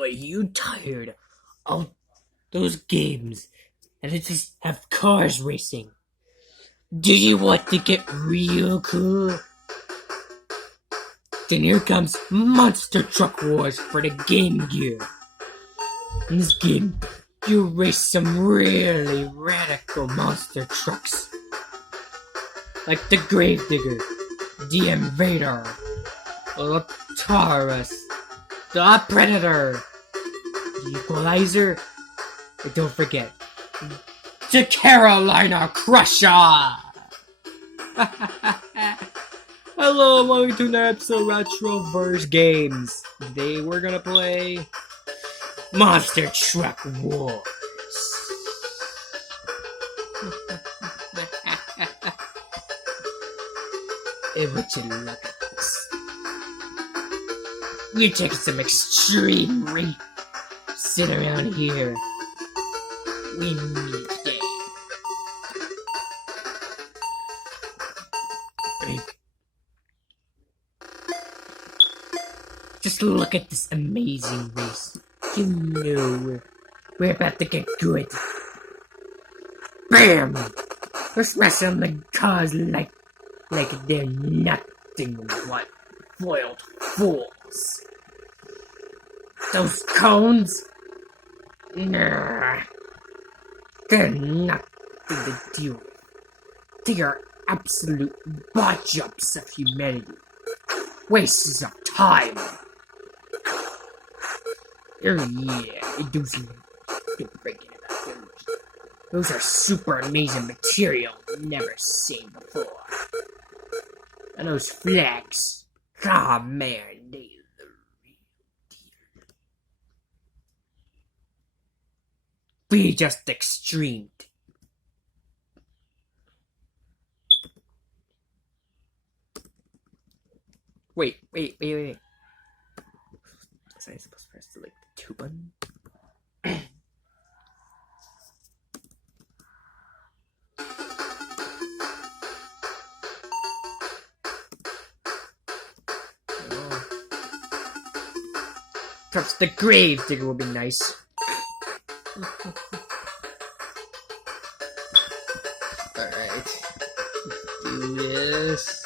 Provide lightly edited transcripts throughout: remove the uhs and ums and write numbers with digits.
are you tired of those games that just have cars racing? Do you want to get real cool? Then here comes Monster Truck Wars for the Game Gear. In this game, you race some really radical monster trucks. Like the Gravedigger, the Invader, the Taurus, the Predator, the Equalizer, and don't forget, the Carolina Crusher! Hello, and welcome to another episode of RetroVerse Games. Today we're gonna play Monster Truck Wars. Hey, would you look at this? We're taking some extreme race. Sit around here. We need a game. Just look at this amazing race. You know we're about to get good. Bam! We're smashing the cars like they're nothing but foiled fools. Those cones? Nah. They're nothing to deal with. They are absolute botch-ups of humanity. Wastes of time. Oh yeah, those are super amazing material never seen before. And those flags, ah man, they are the real deal. We just extremed. Wait. Was I supposed to press the, like, the 2 button? Perhaps the Gravedigger will be nice. Alright. Do this.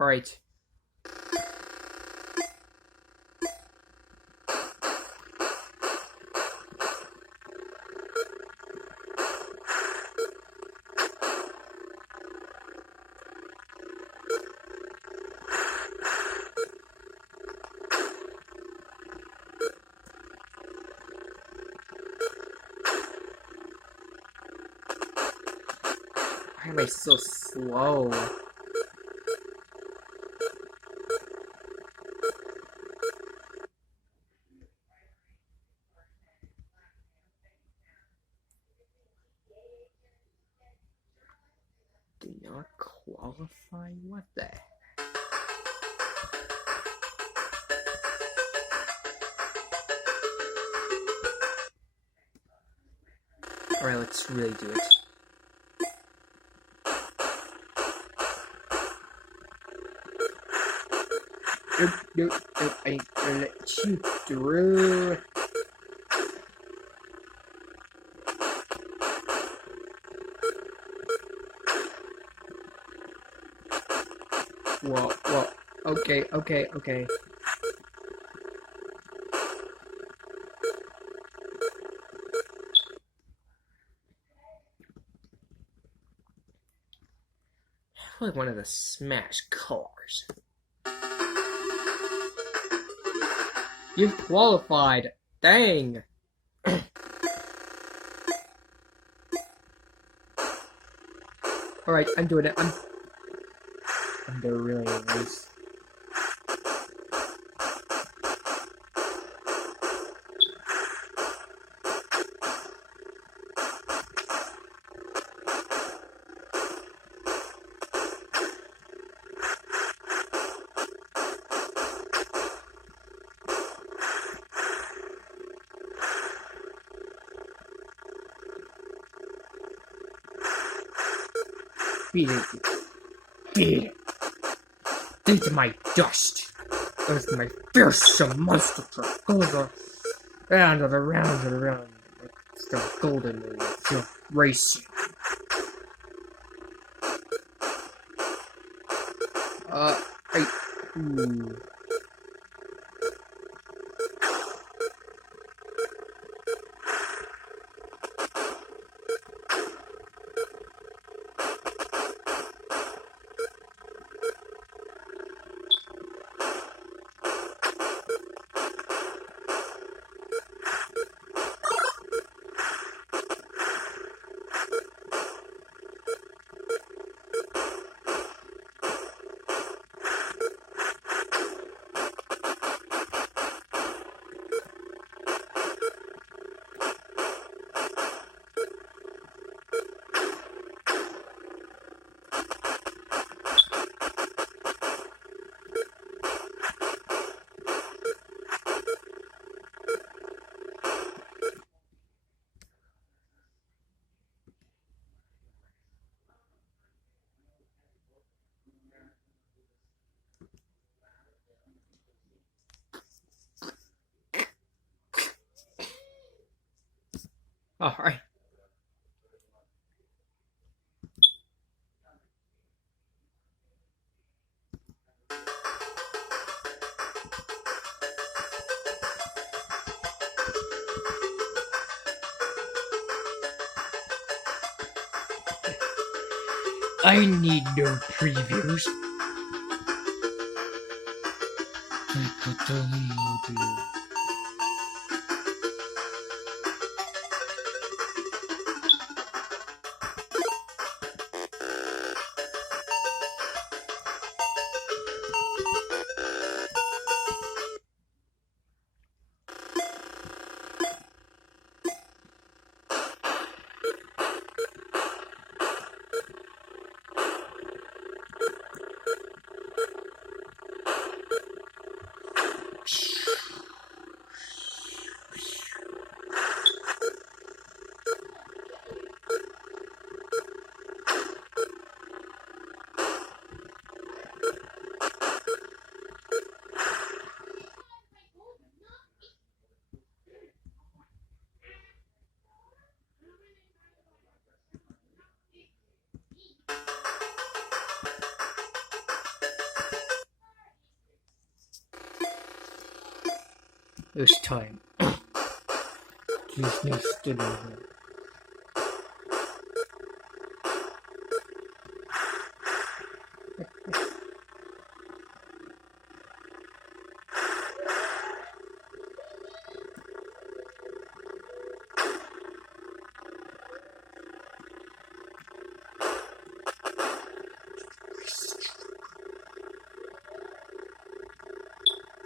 Alright. Why am I so slow? Do not qualify? What the heck? Alright, let's really do it. Nope, I ain't gonna let you through. Whoa, okay. Like one of the smash cars. You've qualified. Dang. Alright, I'm doing it. I'm doing really nice. Beat it. Beat it. Into my dust. With my fearsome monster truck. Go round and around and around. It's the golden movie. It's racing. Ooh. Alright. I need no previews. This time. Disney stood over here.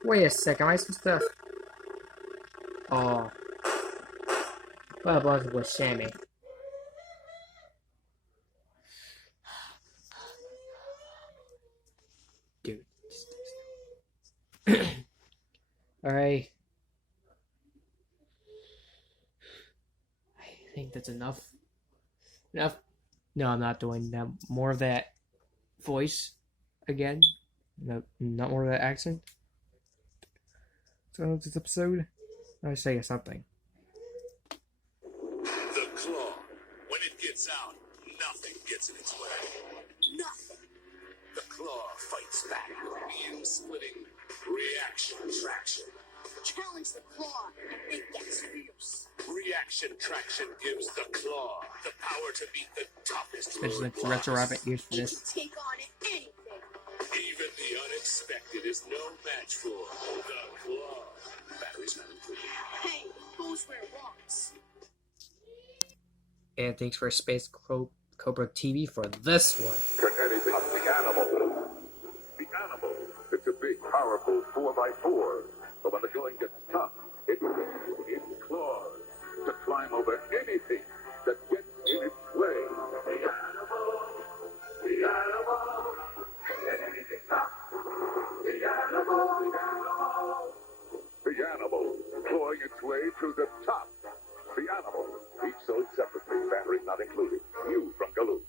Wait a second, am I supposed to... Oh. What about with Sammy? Dude. Alright. I think that's enough. Enough. No, I'm not doing that. More of that voice again. No, not more of that accent. So this episode, I say something. The claw. When it gets out, nothing gets in its way. Nothing. The claw fights back. Beam splitting. Reaction traction. Challenge the claw. It gets fierce. Reaction traction gives the claw the power to beat the toughest There's road like boss. Retro Rabbit used for It this. can take on anything. Even the unexpected is no match for the claw. Batteries not included. Hey, goes where it wants. And thanks for Space Cobra TV for this one. Can anything the animal? The animal. It's a big, powerful 4x4. But when the going gets tough, it uses its claws to climb over anything that gets in its way. The animal. The animal. Anything tough. The animal. The animal. The animal clawing its way to the top. The animal. Each sold separately, batteries not included. New from Galoob.